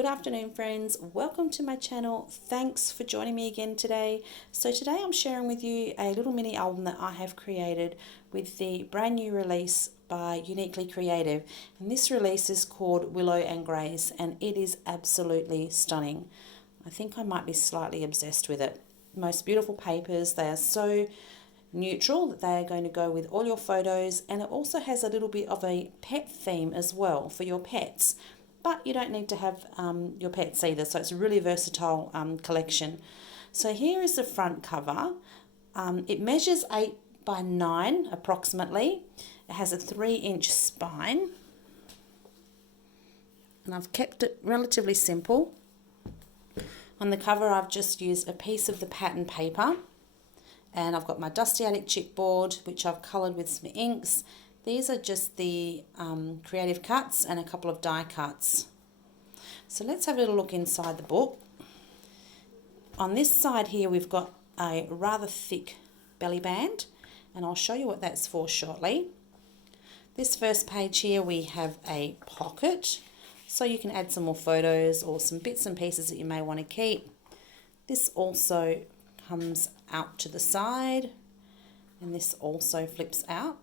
Good afternoon, friends. Welcome to my channel. Thanks for joining me again today. So today I'm sharing with you a little mini album that I have created with the brand new release by Uniquely Creative. And this release is called Willow and Grace, and it is absolutely stunning. I think I might be slightly obsessed with it. Most beautiful papers. They are so neutral that they are going to go with all your photos, and it also has a little bit of a pet theme as well for your pets. But you don't need to have your pets either, so it's a really versatile collection. So here is the front cover. It measures 8 by 9 approximately. It has a 3-inch spine, and I've kept it relatively simple. On the cover I've just used a piece of the pattern paper, and I've got my dusty attic chipboard which I've coloured with some inks. These are just the creative cuts and a couple of die cuts. So let's have a little look inside the book. On this side here we've got a rather thick belly band, and I'll show you what that's for shortly. This first page here we have a pocket, so you can add some more photos or some bits and pieces that you may want to keep. This also comes out to the side, and this also flips out.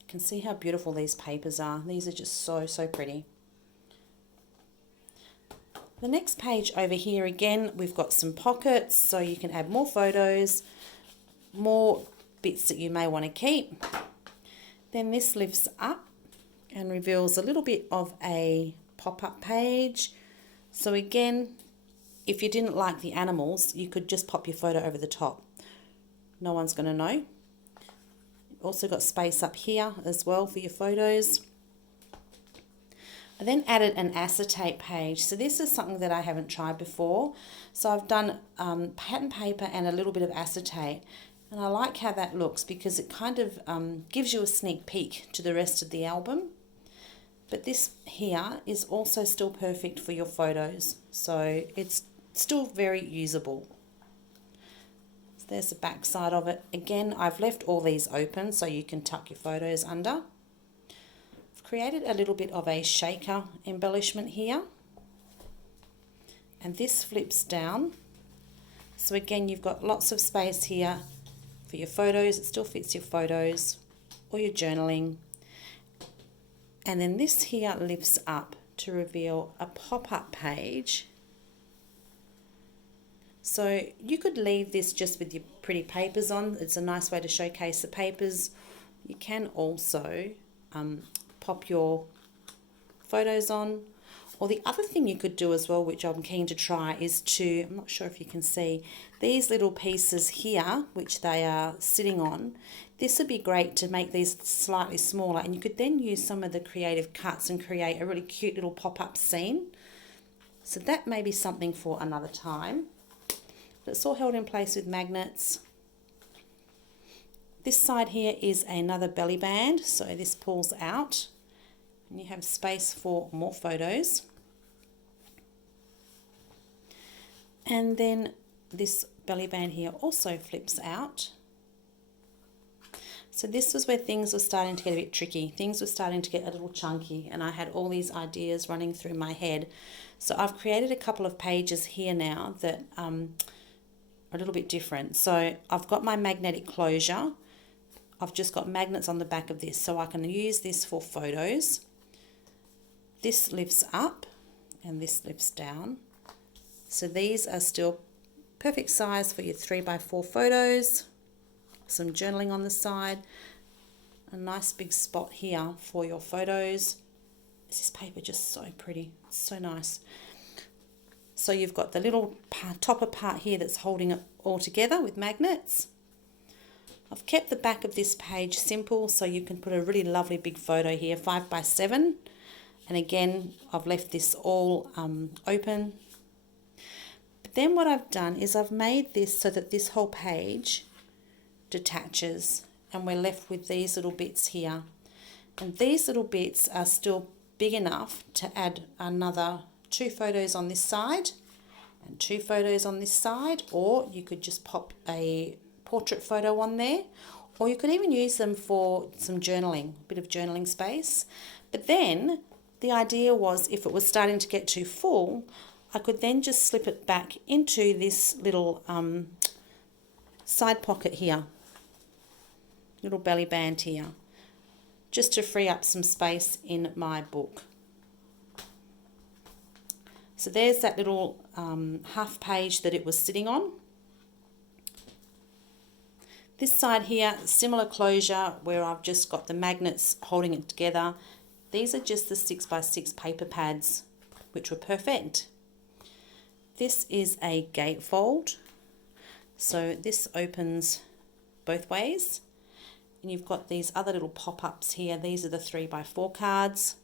You can see how beautiful these papers are. These are just so pretty. The next page over here, again, we've got some pockets, so you can add more photos, more bits that you may want to keep. Then this lifts up and reveals a little bit of a pop-up page. So again, if you didn't like the animals, you could just pop your photo over the top. No one's going to know. Also got space up here as well for your photos. I then added an acetate page. So this is something that I haven't tried before. So I've done pattern paper and a little bit of acetate. And I like how that looks because it kind of gives you a sneak peek to the rest of the album. But this here is also still perfect for your photos. So it's still very usable. There's the back side of it. Again, I've left all these open so you can tuck your photos under. I've created a little bit of a shaker embellishment here. And this flips down. So again, you've got lots of space here for your photos. It still fits your photos or your journaling. And then this here lifts up to reveal a pop-up page. So you could leave this just with your pretty papers on. It's a nice way to showcase the papers. You can also pop your photos on. Or the other thing you could do as well, which I'm keen to try, is to, I'm not sure if you can see, these little pieces here, which they are sitting on. This would be great to make these slightly smaller, and you could then use some of the creative cuts and create a really cute little pop-up scene. So that may be something for another time. But it's all held in place with magnets. This side here is another belly band, so this pulls out and you have space for more photos. And then this belly band here also flips out. So this was where things were starting to get a bit tricky. Things were starting to get a little chunky, and I had all these ideas running through my head. So I've created a couple of pages here now that a little bit different. So I've got my magnetic closure. I've just got magnets on the back of this, so I can use this for photos. This lifts up and this lifts down. So these are still perfect size for your 3x4 photos. Some journaling on the side. A nice big spot here for your photos. This paper just so pretty. It's so nice. So you've got the little topper part here that's holding it all together with magnets. I've kept the back of this page simple, so you can put a really lovely big photo here, 5x7. And again, I've left this all open. But then what I've done is I've made this so that this whole page detaches, and we're left with these little bits here. And these little bits are still big enough to add another 2 photos on this side and 2 photos on this side, or you could just pop a portrait photo on there, or you could even use them for some journaling, a bit of journaling space. But then the idea was if it was starting to get too full, I could then just slip it back into this little side pocket here, little belly band here, just to free up some space in my book. So there's that little half page that it was sitting on. This side here, similar closure where I've just got the magnets holding it together. These are just the 6x6 paper pads, which were perfect. This is a gatefold. So this opens both ways. And you've got these other little pop-ups here. These are the 3x4 cards.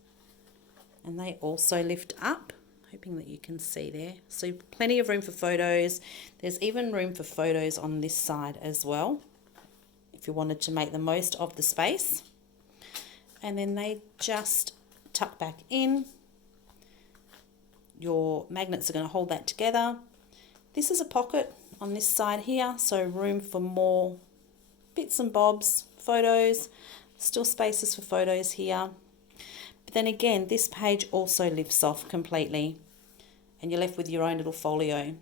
And they also lift up. Hoping that you can see there. So plenty of room for photos. There's even room for photos on this side as well, if you wanted to make the most of the space. And then they just tuck back in. Your magnets are going to hold that together. This is a pocket on this side here, so room for more bits and bobs, photos, still spaces for photos here. But then again, this page also lifts off completely and you're left with your own little folio.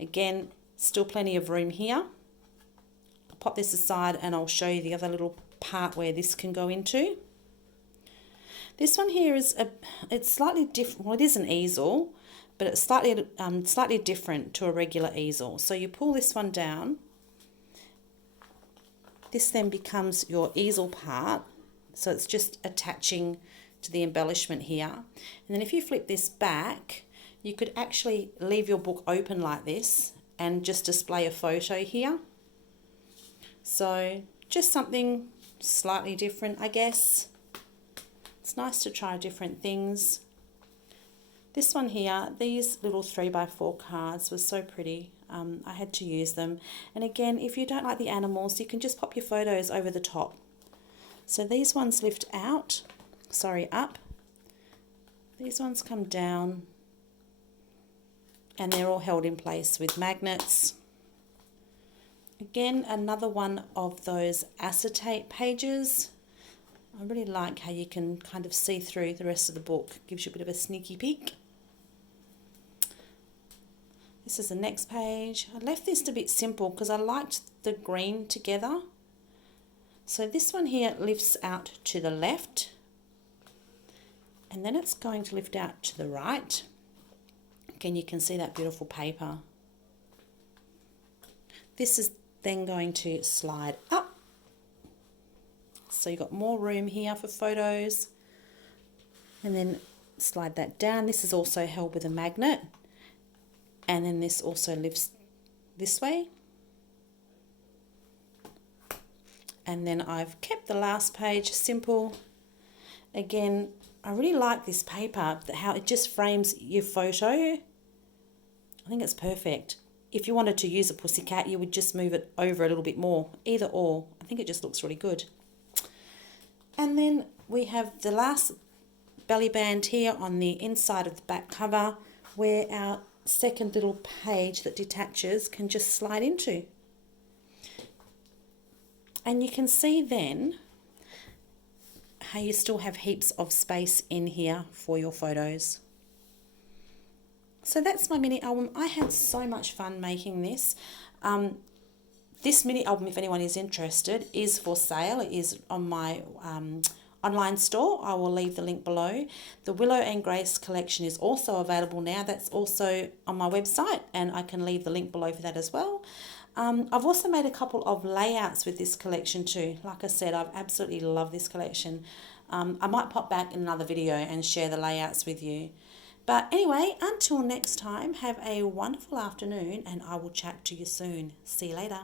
Again, still plenty of room here. I'll pop this aside and I'll show you the other little part where this can go into. This one here is it's slightly different. Well, it is an easel, but it's slightly different to a regular easel. So you pull this one down. This then becomes your easel part. So it's just attaching to the embellishment here. And then if you flip this back, you could actually leave your book open like this and just display a photo here. So just something slightly different, I guess. It's nice to try different things. This one here, these little 3x4 cards were so pretty. I had to use them. And again, if you don't like the animals, you can just pop your photos over the top. So these ones lift out, up. These ones come down and they're all held in place with magnets. Again, another one of those acetate pages. I really like how you can kind of see through the rest of the book. Gives you a bit of a sneaky peek. This is the next page. I left this a bit simple because I liked the green together. So this one here lifts out to the left and then it's going to lift out to the right. Again, you can see that beautiful paper. This is then going to slide up. So you've got more room here for photos and then slide that down. This is also held with a magnet and then this also lifts this way. And then I've kept the last page simple. Again, I really like this paper, how it just frames your photo. I think it's perfect. If you wanted to use a pussycat, you would just move it over a little bit more, either or. I think it just looks really good. And then we have the last belly band here on the inside of the back cover where our second little page that detaches can just slide into. And you can see then how you still have heaps of space in here for your photos. So that's my mini album. I had so much fun making this. This mini album, if anyone is interested, is for sale. It is on my online store. I will leave the link below. The Willow and Grace collection is also available now. That's also on my website and I can leave the link below for that as well. I've also made a couple of layouts with this collection too. Like I said, I've absolutely loved this collection. I might pop back in another video and share the layouts with you. But anyway, until next time, have a wonderful afternoon and I will chat to you soon. See you later.